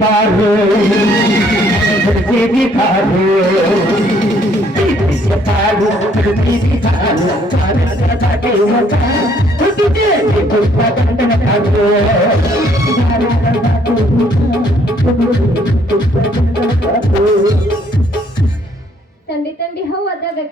पारो भी खारो पारो भी खारो के होता तुझे पुष्प बंधन खारो ठंडी ठंडी हवा दे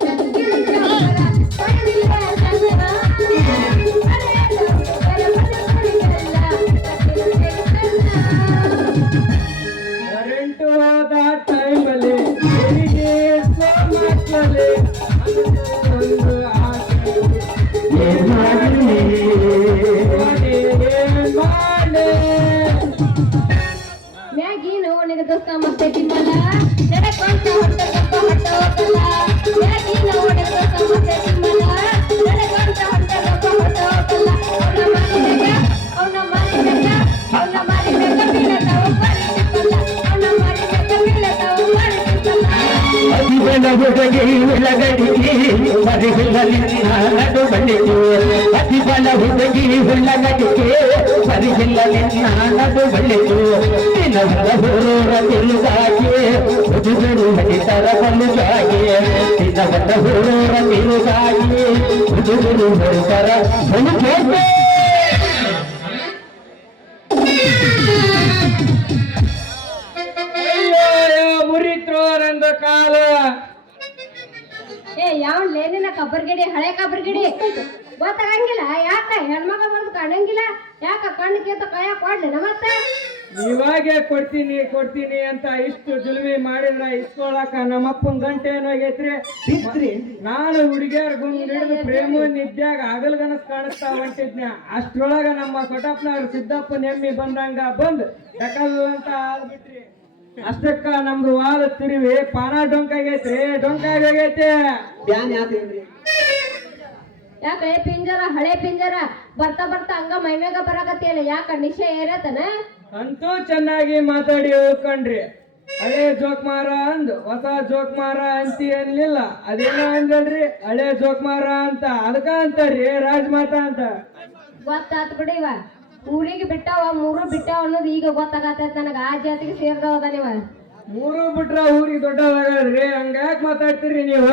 मैगी नोने दोस्त मस्ते मला नडकोंट ಹೊಟ್ಟೆಗಪ್ಪ ಹಟ್ಟೋಕಲ್ಲ मैगी नोने दोस्त मस्ते मला नडकोंट ಹೊಟ್ಟೆಗಪ್ಪ ಹಟ್ಟೋಕಲ್ಲ ಅವನ ಮಾರಿದಾಗ ಬೀಳತಾವ ಪರಿತಿಲ್ಲ ಅವನ ಮಾರಿದಾಗ ಬೀಳತಾವ ಪರಿತಿಲ್ಲ ಅದಿಬಲ ಹುಡುಗಿ ಉಳ್ಳಗಡಿಗೆ ಪರಿಹಿಲ್ಲಲಿ ನಾನದು ಬಳ್ಳಿತು ಅದಿಬಲ ಹುಡುಗಿ ಉಳ್ಳಗಡಿಗೆ ಪರಿಹಿಲ್ಲಲಿ ನಾನದು ಬಳ್ಳಿತು ದಿನವರ ಹೋರ ತಿರುಗಾಗೆ ಹುಡುಗರು ಹರಿತರ ಬಲುಗಾಗೆ ದಿನವರ ಹೋರ ತಿರುಗಾಗೆ ಹುಡುಗರು ಹರಿತರ ಬಲುಗಾಗೆ ಮುರಿತ್ರೋರಂದ ಕಾಲ ಏ ಯಾವ ಲೇನಿನ ಕಬ್ಬರ್ಗಿಡಿ ಹಳೆ ಕಬ್ಬರ್ಗಿಡಿ ಗೊತ್ತಾಗಂಗಿಲ್ಲ ಯಾಕ ಹೆಣ್ಮಗ ಬಂದು ಕಾಣಂಗಿಲ್ಲ ಯಾಕ ಕಣ್ಣು ಕೇತ ಕೈಯ ಕೊಡ್ಲಿ ಮತ್ತೆ ಇವಾಗೆ ಕೊಡ್ತೀನಿ ಅಂತ ಇಷ್ಟು ಜುಲ್ಮಿ ಮಾಡಿದ್ರ ಇಸ್ಕೊಳಕ ನಮ್ಮಪ್ಪನ ಗಂಟೆ ಏನಾಗೈತ್ರಿ ನಾನು ಹುಡುಗಿಯರ್ ಗುಂಡ್ ಹಿಡಿದು ಪ್ರೇಮ ನಿದ್ಯಾಗ ಆಗಲ್ಗನಸ್ ಕಾಣಿಸ್ತಾ ಹೊಂಟಿದ್ನ ಅಷ್ಟ್ರೊಳಗ ನಮ್ಮ ಕೊಟ್ಟಪ್ಪನವ್ರ ಸಿದ್ದಪ್ಪನ ಎಮ್ಮಿ ಬಂದಂಗ ಬಂದ್ ಡಕಲ್ ಅಂತ ಆದ್ಬಿಟ್ರಿ ಅಷ್ಟಕ್ಕ ನಮ್ದು ವಾಲ ತಿರುವಿ ಪಾನ ಡೊಂಕಾಗೈತ್ರಿ ಡೊಂಕಾಗೈತೆ ಬ್ಯಾನ್ ಯಾತೇನ್ರಿ ಯಾಕೆ ಪಿಂಜರ ಹಳೆ ಪಿಂಜರ ಬರ್ತಾ ಬರ್ತಾ ಹಂಗ ಮೈಮ್ಯಾಗ ಬರಾಕತ್ತಿಯಲ್ಲ ಯಾಕ ನಿಶೆ ಏರತನ ಅಂತೂ ಚೆನ್ನಾಗಿ ಮಾತಾಡಿ ಹೋಗ್ಕೊಂಡ್ರಿ ಹಳೆ ಜೋಕ್ಮಾರ ಅಂದ್ ಹೊಸ ಜೋಕ್ಮಾರ ಅಂತಿ ಅನ್ಲಿಲ್ಲ ಅದೇನೋ ಅಂದ್ರಿ ಹಳೆ ಜೋಕ್ಮಾರ ಅಂತ ಅದಕ್ಕ ಅಂತಾರ್ರಿ ರಾಜಮಾತಾ ಅಂತ ಗೊತ್ತಾತ್ ಬಿಡಿವ ಊರಿಗೆ ಬಿಟ್ಟಾವ ಮೂರು ಬಿಟ್ಟಾವ ಅನ್ನೋದು ಈಗ ಗೊತ್ತಾಗತ್ತೈತ್ ನನಗ ಆ ಜಾತಿಗೆ ಸೇರ್ದವದ ನೀವ ಮೂರು ಬಿಟ್ರ ಊರಿಗೆ ದೊಡ್ಡದಾಗಲ್ರಿ ಹಂಗ್ಯಾಕ್ ಮಾತಾಡ್ತೀರಿ ನೀವು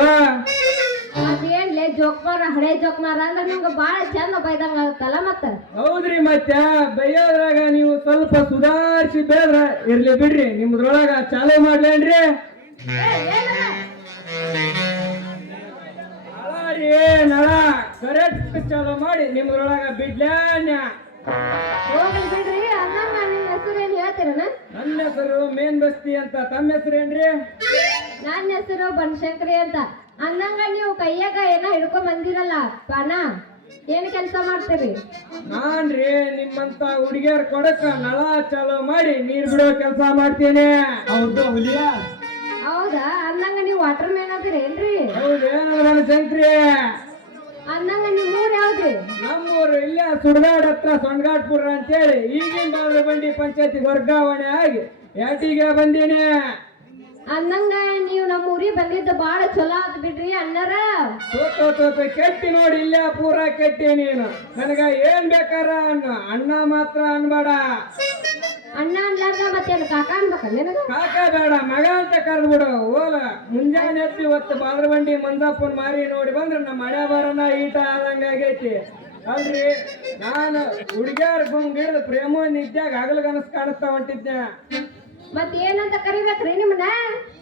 ಅದೇನ್ಲೆ ಜೋಕ್ಮಾರ ಹಳೆ ಜೋಕ್ಮಾರ ಅಂದ್ರೆ ನಿಮ್ಗೆ ಬಾಳ ಚಂದ ಬೈದಂಗ ಆಗುತ್ತಲ್ಲ ಮತ್ತ ಹೌದ್ರಿ ಮತ್ತೆ ಬೈಯೋದ್ರಾಗ ನೀವು ಸ್ವಲ್ಪ ಸುಧಾರಿಸಿ ಬೇಡ್ರ ಇರ್ಲಿ ಬಿಡ್ರಿ ನಿಮ್ದ್ರೊಳಗ ಚಾಲೂ ಮಾಡ್ಲೇನ್ರಿ ನಳ ಕರೆಕ್ಟ್ ಚಾಲೂ ಮಾಡಿ ನಿಮ್ದ್ರೊಳಗ ಬಿಡ್ಲ್ಯಾನ್ಯ ಹೋಗಲ್ ಬಿಡ್ರಿ ಅನ್ನಮ್ಮ ನಿನ್ನ ಹೆಸರು ಏನ್ ಹೇಳ್ತೀರನ ನನ್ನ ಹೆಸರು ಮೇನ್ ಬಸ್ತಿ ಅಂತ ತಮ್ಮ ಹೆಸರು ಏನ್ರಿ ನನ್ನ ಹೆಸರು ಬನಶಂಕರಿ ಅಂತ ಅನ್ನಂಗ ನೀವು ಕೈಯಾಗ ಏನೋ ಹಿಡ್ಕೊಂಡ್ ಬಂದಿರಲ್ಲ ಪಾನ ಏನ್ ಕೆಲಸ ಮಾಡ್ತೀರಿ ನಾನ್ರಿ ನಿಮ್ಮಂತ ಹುಡುಗಿಯರ್ ಕೊಡಕ ನಳ ಚಾಲೂ ಮಾಡಿ ನೀರ್ ಬಿಡೋ ಕೆಲಸ ಮಾಡ್ತೀನಿ ಹೌದು ಹುಲಿಯ ಹೌದಾ ಅನ್ನಂಗ ನೀವು ವಾಟರ್ ಮ್ಯಾನ್ ಅಂತೀರಿ ಏನ್ರಿ ಹೌದೇನ ಬನಶಂಕರಿ ಅನ್ನಂಗ ನಿಮ್ ಊರ್ ಯಾವ್ದ್ರಿ ನಮ್ಮೂರು ಇಲ್ಲೇ ಸುಡಗಾಡ್ ಹತ್ರ ಸೊಂಡಗಾಡ್ಪುರ ಅಂತೇಳಿ ಈಗಿನ ಬಂಡಿ ಪಂಚಾಯತಿ ವರ್ಗಾವಣೆ ಆಗಿ ಯಾಟಿಗೆ ಬಂದೀನಿ ಅನ್ನಂಗ ನೀವು ನಮ್ಮ ಊರಿಗೆ ಬಂದಿದ್ದು ಬಾಳ ಚಲೋ ಆದ್ ಬಿಡ್ರಿ ಅಣ್ಣರ ಕೆಟ್ಟಿ ನೋಡಿ ಇಲ್ಲೇ ಪೂರ ಕೆಟ್ಟಿ ನೀನು ನನಗ ಏನ್ ಬೇಕಾರ ಅನ್ನು ಅಣ್ಣ ಮಾತ್ರ ಅನ್ಬೇಡ ಅಣ್ಣ ಅನ್ಲಾರ್ದ ಮತ್ತೇನು ಕಾಕ ಅನ್ಬೇಕ ನಿನಗ ಕಾಕ ಬೇಡ ಮಗ ಅಂತ ಕರೆದು ಬಿಡು ಹೋಲ ಮುಂಜಾನೆ ಎತ್ತಿ ಇವತ್ತು ಬಾದ್ರಬಂಡಿ ಮಂದಾಪುನ್ ಮಾರಿ ನೋಡಿ ಬಂದ್ರೆ ನಮ್ಮ ಹಣೆ ಬರನ ಈಟ ಆದಂಗ ಆಗೈತಿ ಅಲ್ರಿ ನಾನು ಹುಡುಗಿಯರ್ ಗುಂಗ್ ಹಿಡಿದು ಪ್ರೇಮ ನಿದ್ಯಾಗ ಆಗಲ್ಗನಸ್ ಕಾಣಿಸ್ತಾ ಹೊಂಟಿದ್ದೆ ಮತ್ ಏನಂತ ಕರಿಬೇಕ್ರಿ ನಿಮ್ಮನ್ನ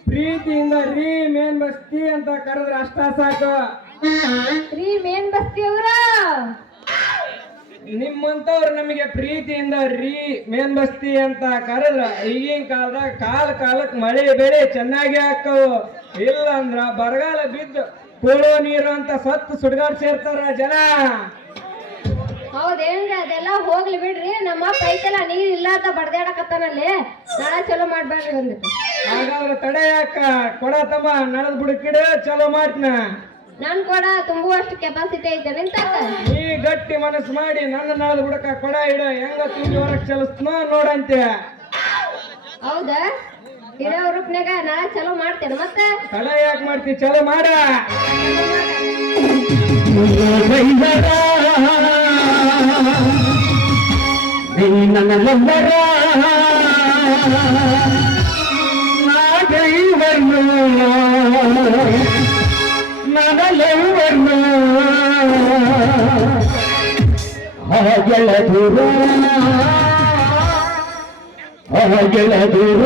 ಪ್ರೀತಿಯಿಂದ ರೀ ಮೇನ್ ಬಸ್ತಿ ಅಂತ ಕರೆದ್ರೆ ಅಷ್ಟ ಸಾಕು ರೀ ಮೇನ್ ಬಸ್ತಿ ಅವ್ರ ನಿಮ್ಮಂತವ್ರು ನಮಗೆ ಪ್ರೀತಿಯಿಂದ ರೀ ಮೇನ್ ಬಸ್ತಿ ಅಂತ ಕರೆದ್ರ ಈಗಿನ ಕಾಲದಾಗ ಕಾಲಕ್ಕೆ ಮಳೆ ಬೆಳೆ ಚೆನ್ನಾಗಿ ಹಾಕವು ಇಲ್ಲ ಅಂದ್ರ ಬರಗಾಲ ಬಿದ್ದು ಕೂಳೋ ನೀರು ಅಂತ ಸತ್ತು ಸುಡ್ಗಾಡ್ ಸೇರ್ತಾರ ಜನ. ಹೌದೇನ್ರಿ ಅದೆಲ್ಲ ಹೋಗ್ಲಿ ಬಿಡ್ರಿ. ನಮ್ಮ ಅಪ್ಪ ಐತಲ್ಲ ನೀರ್ ಇಲ್ಲ ಅಂತ ಬಡ್ದಾಡಕತ್ತಾನಲ್ಲಿ. ನಾಳೆ ಚಲೋ ಮಾಡ್ಬೇಡ್ರಿ ಬಂದಿತ್ತು. ಹಾಗಾದ್ರೆ ತಡೆ ಯಾಕ ಕೊಡ ತಮ್ಮ ನಡದ್ ಬುಡಕಿಡ ಚಲೋ ಮಾಡ್ತೀನ. ನನ್ ಕೊಡ ತುಂಬುವಷ್ಟು ಕೆಪಾಸಿಟಿ ಐತೆ ನಿಂತಾಕ. ನೀ ಗಟ್ಟಿ ಮನಸ್ಸು ಮಾಡಿ ನನ್ನ ನಳದ್ ಬುಡಕ ಕೊಡ ಇಡ ಹೆಂಗ ತುಂಬಿ ಹೊರಗ್ ಚಲಿಸ್ನ ನೋಡಂತೆ. ಹೌದಾ ಇಡೋ ರೂಪ್ನಾಗ ನಾಳೆ ಚಲೋ ಮಾಡ್ತೇನೆ ಮತ್ತೆ. ತಡೆ ಯಾಕೆ ಮಾಡ್ತಿ ಚಲೋ ಮಾಡ. ನನ್ನ ಲಂಬರ ನಾಗೈವರ್ನು ನನ್ನ ಲಂಬರ್ನು ಹಾಗೆಳದೂರ ಹಾಗೆಳದೂರ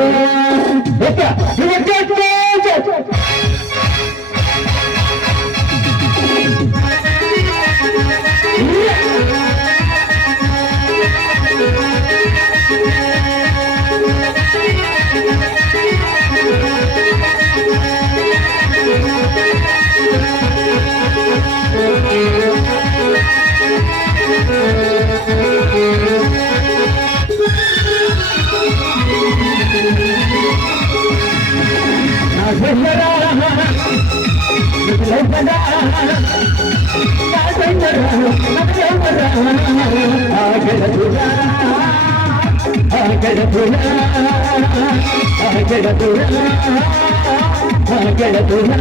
ಗೆಳತುರ